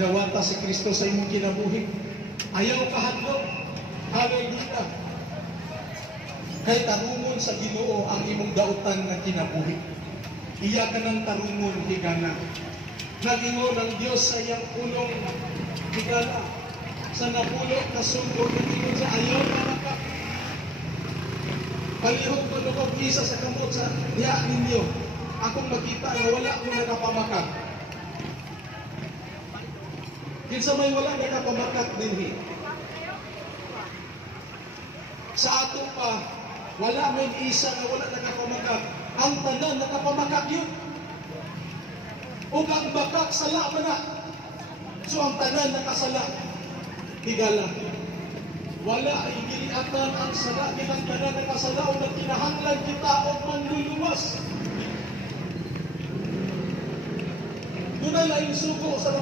Dawata si Kristo sa imong kinabuhi. Ayaw kahadlok. Hallelujah. Kay tarungon sa Ginoo ang imong dautan nga kinabuhi. Iya ka ng tarungon higala. Nagingon ang Diyos sa iyang pulong higala. Sa napulok na sundo, nagingon sa ayaw na palihog ko lukog isa sa kamot sa diya ninyo. Akong makita na wala akong nakapamakat. Kinsa may wala nakapamakat dinhi. Sa ato pa, wala may isa na wala nakapamakat. Ang tanan nakapamakat yun. O ang bakak sala man na. So ang tanan nakasala. Higala. Wala ay giliatan ang sala kitang tanan nakasala o nagkinahanglan kita o manluluwas. Doon na laing suko sa